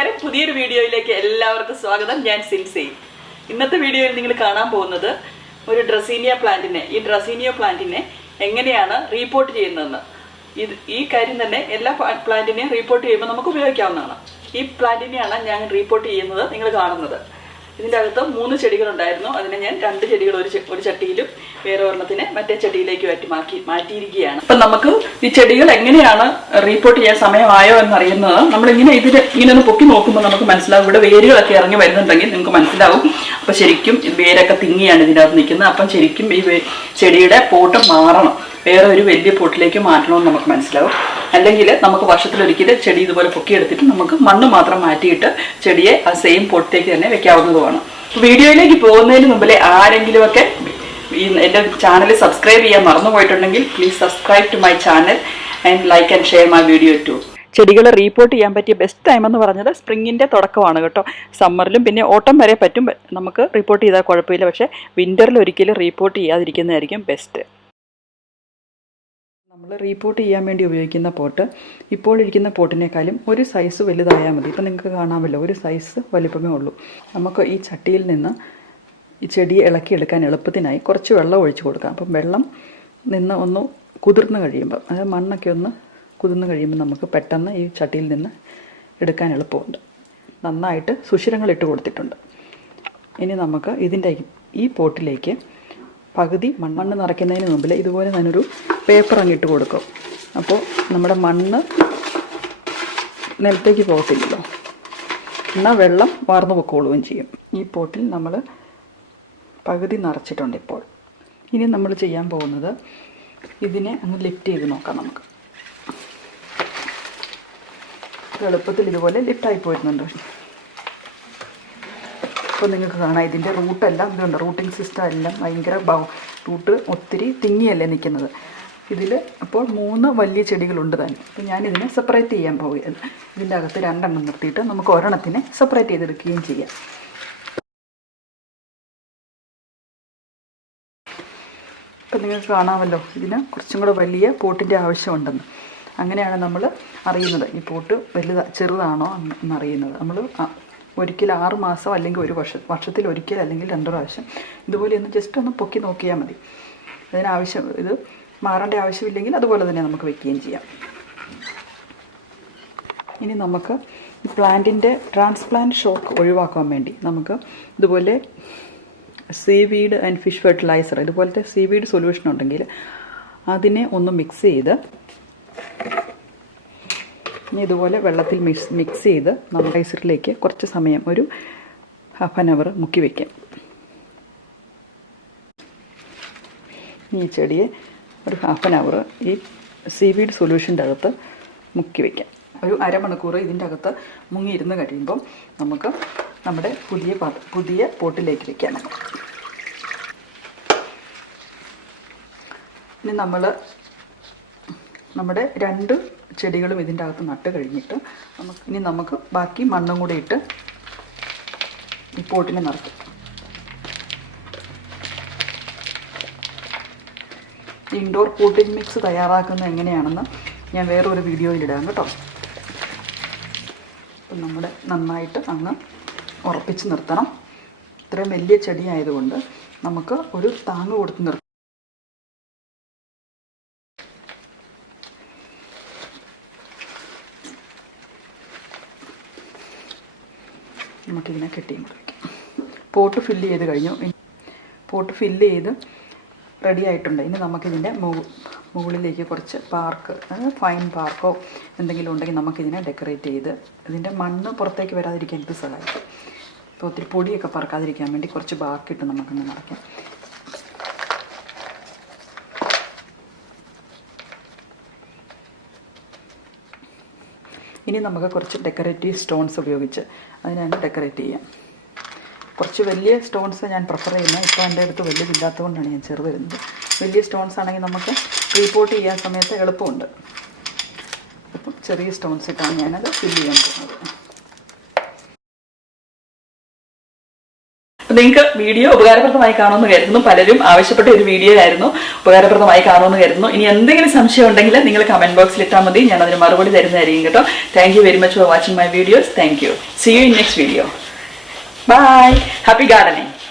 നമസ്കാരം പുതിയൊരു വീഡിയോയിലേക്ക് എല്ലാവർക്കും സ്വാഗതം. ഞാൻ സിൻസി. ഇന്നത്തെ വീഡിയോയിൽ നിങ്ങൾ കാണാൻ പോകുന്നത് ഒരു ഡ്രസീനിയ പ്ലാന്റിനെ എങ്ങനെയാണ് റീപോർട്ട് ചെയ്യുന്നതെന്ന്. ഈ കാര്യം തന്നെ എല്ലാ പ്ലാന്റിനെയും റീപോർട്ട് ചെയ്യുമ്പോൾ നമുക്ക് ഉപയോഗിക്കാവുന്നതാണ്. ഈ പ്ലാന്റിനെയാണ് ഞാൻ റീപോർട്ട് ചെയ്യുന്നത് നിങ്ങൾ കാണുന്നത്. ഇതിൻ്റെ അകത്ത് 3 ചെടികളുണ്ടായിരുന്നു. അതിനെ ഞാൻ 2 ചെടികൾ ഒരു ചട്ടിയിലും വേറെ ഒരെണ്ണത്തിനെ മറ്റേ ചട്ടിയിലേക്ക് മാറ്റിയിരിക്കുകയാണ്. അപ്പം നമുക്ക് ഈ ചെടികൾ എങ്ങനെയാണ് റീപോർട്ട് ചെയ്യാൻ സമയമായോ എന്നറിയുന്നത് നമ്മളിങ്ങനെ ഇങ്ങനെ ഒന്ന് പൊക്കി നോക്കുമ്പോൾ നമുക്ക് മനസ്സിലാവും. ഇവിടെ വേരുകളൊക്കെ ഇറങ്ങി വരുന്നുണ്ടെങ്കിൽ നിങ്ങൾക്ക് മനസ്സിലാവും. അപ്പം ശരിക്കും വേരൊക്കെ തിങ്ങിയാണ് ഇതിനകത്ത് നിൽക്കുന്നത്. അപ്പം ശരിക്കും ഈ ചെടിയുടെ പോട്ട് മാറണം, വേറെ ഒരു വലിയ പോട്ടിലേക്ക് മാറ്റണമെന്ന് നമുക്ക് മനസ്സിലാവും. അല്ലെങ്കിൽ നമുക്ക് വർഷത്തിലൊരിക്കൽ ചെടി ഇതുപോലെ പൊക്കിയെടുത്തിട്ട് നമുക്ക് മണ്ണ് മാത്രം മാറ്റിയിട്ട് ചെടിയെ ആ സെയിം പോട്ടിലേക്ക് തന്നെ വെക്കാവുന്നതുമാണ്. വീഡിയോയിലേക്ക് പോകുന്നതിന് മുമ്പിലെ ആരെങ്കിലുമൊക്കെ എൻ്റെ ചാനൽ സബ്സ്ക്രൈബ് ചെയ്യാൻ മറന്നുപോയിട്ടുണ്ടെങ്കിൽ please subscribe to my channel and like and share my video too. ചെടികൾ റീപോർട്ട് ചെയ്യാൻ പറ്റിയ ബെസ്റ്റ് ടൈം എന്ന് പറഞ്ഞത് സ്പ്രിങ്ങിൻ്റെ തുടക്കമാണ് കേട്ടോ. സമ്മറിലും പിന്നെ ഓട്ടം വരെ പറ്റും നമുക്ക് റീപോർട്ട് ചെയ്താൽ കുഴപ്പമില്ല. പക്ഷേ വിൻ്ററിൽ ഒരിക്കലും റീപോർട്ട് ചെയ്യാതിരിക്കുന്നതായിരിക്കും ബെസ്റ്റ്. നമ്മൾ റീപോർട്ട് ചെയ്യാൻ വേണ്ടി ഉപയോഗിക്കുന്ന പോട്ട് ഇപ്പോൾ ഇരിക്കുന്ന പോട്ടിനേക്കാളും ഒരു സൈസ് വലുതായാൽ മതി. ഇപ്പം നിങ്ങൾക്ക് കാണാമല്ലോ, ഒരു സൈസ് വലിപ്പമേ ഉള്ളൂ. നമുക്ക് ഈ ചട്ടിയിൽ നിന്ന് ഈ ചെടിയെ ഇളക്കിയെടുക്കാൻ എളുപ്പത്തിനായി കുറച്ച് വെള്ളം ഒഴിച്ച് കൊടുക്കാം. അപ്പം വെള്ളം നിന്ന് ഒന്ന് കുതിർന്ന് കഴിയുമ്പോൾ, അതായത് മണ്ണൊക്കെ ഒന്ന് കുതിർന്ന് കഴിയുമ്പോൾ നമുക്ക് പെട്ടെന്ന് ഈ ചട്ടിയിൽ നിന്ന് എടുക്കാൻ എളുപ്പമുണ്ട്. നന്നായിട്ട് സുഷിരങ്ങൾ ഇട്ട് കൊടുത്തിട്ടുണ്ട്. ഇനി നമുക്ക് ഈ പോട്ടിലേക്ക് പകുതി മണ്ണ് നിറയ്ക്കുന്നതിന് മുമ്പിൽ ഇതുപോലെ ഞാനൊരു പേപ്പർ അങ്ങിട്ട് കൊടുക്കും. അപ്പോൾ നമ്മുടെ മണ്ണ് നിലത്തേക്ക് പോകത്തില്ലല്ലോ, എന്നാൽ വെള്ളം വാർന്നു പൊക്കോളുകയും ചെയ്യും. ഈ പോട്ടിൽ നമ്മൾ പകുതി നിറച്ചിട്ടുണ്ട് ഇപ്പോൾ. ഇനി നമ്മൾ ചെയ്യാൻ പോകുന്നത് ഇതിനെ അങ്ങ് ലിഫ്റ്റ് ചെയ്ത് നോക്കാം. നമുക്ക് എളുപ്പത്തിൽ ഇതുപോലെ ലിഫ്റ്റായി പോരുന്നുണ്ട്. അപ്പോൾ നിങ്ങൾക്ക് കാണാം ഇതിൻ്റെ റൂട്ടെല്ലാം ഇതുണ്ട്. റൂട്ടിംഗ് സിസ്റ്റം എല്ലാം ഭയങ്കര റൂട്ട് ഒത്തിരി തിങ്ങിയല്ലേ നിൽക്കുന്നത്. ഇതിൽ അപ്പോൾ 3 വലിയ ചെടികളുണ്ട് തന്നെ. അപ്പോൾ ഞാനിതിനെ സെപ്പറേറ്റ് ചെയ്യാൻ പോവുകയാണ്. ഇതിൻ്റെ അകത്ത് 2 എണ്ണം നിർത്തിയിട്ട് നമുക്ക് ഒരെണ്ണത്തിനെ സെപ്പറേറ്റ് ചെയ്തെടുക്കുകയും ചെയ്യാം. ഇപ്പം നിങ്ങൾക്ക് കാണാമല്ലോ, ഇതിന് കുറച്ചും കൂടെ വലിയ പോട്ടിൻ്റെ ആവശ്യമുണ്ടെന്ന്. അങ്ങനെയാണ് നമ്മൾ അറിയുന്നത് ഈ പോട്ട് ചെറുതാണോ എന്നറിയുന്നത്. നമ്മൾ ഒരിക്കൽ 6 മാസം അല്ലെങ്കിൽ ഒരു വർഷത്തിൽ ഒരിക്കൽ അല്ലെങ്കിൽ 2 പ്രാവശ്യം ഇതുപോലെ ഒന്ന് ജസ്റ്റ് ഒന്ന് പൊക്കി നോക്കിയാൽ മതി. ഇത് മാറേണ്ട ആവശ്യമില്ലെങ്കിൽ അതുപോലെ തന്നെ നമുക്ക് വെക്കുകയും ചെയ്യാം. ഇനി നമുക്ക് ഈ പ്ലാന്റിൻ്റെ ട്രാൻസ്പ്ലാന്റ് ഷോക്ക് ഒഴിവാക്കാൻ വേണ്ടി നമുക്ക് ഇതുപോലെ സീവീഡ് ആൻഡ് ഫിഷ് ഫെർട്ടിലൈസർ, ഇതുപോലത്തെ സീവീഡ് സൊല്യൂഷൻ ഉണ്ടെങ്കിൽ അതിനെ ഒന്ന് മിക്സ് ചെയ്ത് ഇനി ഇതുപോലെ വെള്ളത്തിൽ മിക്സ് ചെയ്ത് നമ്മൾ ഐസറിലേക്ക് കുറച്ച് സമയം ഒരു ½ hour മുക്കി വയ്ക്കാം. ഈ ചെടിയെ ഒരു ½ hour ഈ സീവീഡ് സൊല്യൂഷൻ്റെ അകത്ത് മുക്കി വയ്ക്കാം. ഒരു അരമണിക്കൂർ ഇതിൻ്റെ അകത്ത് മുങ്ങിയിരുന്ന് കഴിയുമ്പം നമുക്ക് നമ്മുടെ പുതിയ പോട്ടിലേക്ക് വയ്ക്കാം. ഇനി നമ്മുടെ 2 ചെടികളും ഇതിൻ്റെ അകത്ത് നട്ട് കഴിഞ്ഞിട്ട് നമുക്ക് ബാക്കി മണ്ണും കൂടെ ഇട്ട് ഈ പോട്ടിനെ നിറയ്ക്കും. ഇൻഡോർ പോട്ടിംഗ് മിക്സ് തയ്യാറാക്കുന്നത് എങ്ങനെയാണെന്ന് ഞാൻ വേറൊരു വീഡിയോയിലിടാം കേട്ടോ. അപ്പം നമ്മുടെ നന്നായിട്ട് അങ്ങ് ഉറപ്പിച്ച് നിർത്തണം. ഇത്രയും വലിയ ചെടി ആയതുകൊണ്ട് നമുക്ക് ഒരു താങ്ങ് കൊടുത്ത് നിർത്താം. നമുക്കിതിനെ കെട്ടിയും കൂടെ വയ്ക്കാം. പോട്ട് ഫില്ല് ചെയ്ത് കഴിഞ്ഞു. പോട്ട് ഫില്ല് ചെയ്ത് റെഡി ആയിട്ടുണ്ട്. ഇനി നമുക്കിതിൻ്റെ മുകളിലേക്ക് കുറച്ച് ഫൈൻ പാർക്കോ എന്തെങ്കിലും ഉണ്ടെങ്കിൽ നമുക്കിതിനെ ഡെക്കറേറ്റ് ചെയ്ത് ഇതിൻ്റെ മണ്ണ് പുറത്തേക്ക് വരാതിരിക്കാൻ ഇത് സഹായിക്കും. ഇപ്പോൾ ഒത്തിരി പൊടിയൊക്കെ പറക്കാതിരിക്കാൻ വേണ്ടി കുറച്ച് ബാർക്കിട്ട് നമുക്കൊന്ന് നടക്കാം. ഇനി നമുക്ക് കുറച്ച് ഡെക്കറേറ്റീവ് സ്റ്റോൺസ് ഉപയോഗിച്ച് അതിനെ ഡെക്കറേറ്റ് ചെയ്യാം. കുറച്ച് വലിയ സ്റ്റോൺസ് ഞാൻ പ്രിഫർ ചെയ്യുന്നത്. ഇപ്പോൾ എൻ്റെ അടുത്ത് വലിയതില്ലാത്തതുകൊണ്ടാണ് ഞാൻ ചെറുത്. വലിയ സ്റ്റോൺസ് ആണെങ്കിൽ നമുക്ക് റീപോർട്ട് ചെയ്യാൻ സമയത്ത് എളുപ്പമുണ്ട്. അപ്പം ചെറിയ സ്റ്റോൺസ് ഇട്ടാണ് ഞാനത് ഫില്ല് ചെയ്യാൻ പോകുന്നത്. അപ്പോൾ നിങ്ങൾക്ക് വീഡിയോ ഉപകാരപ്രദമായി കാണുമെന്ന് കരുതുന്നു. പലരും ആവശ്യപ്പെട്ട ഒരു വീഡിയോ ആയിരുന്നു, ഉപകാരപ്രദമായി കാണുമെന്ന് കരുതുന്നു. ഇനി എന്തെങ്കിലും സംശയം ഉണ്ടെങ്കിൽ നിങ്ങൾ കമന്റ് ബോക്സിൽ ഇട്ടാൽ മതി, ഞാൻ അതിന് മറുപടി തരുന്നതായിരിക്കും കേട്ടോ. Thank you very much for watching my videos. Thank you. See you in next video. Bye. Happy gardening.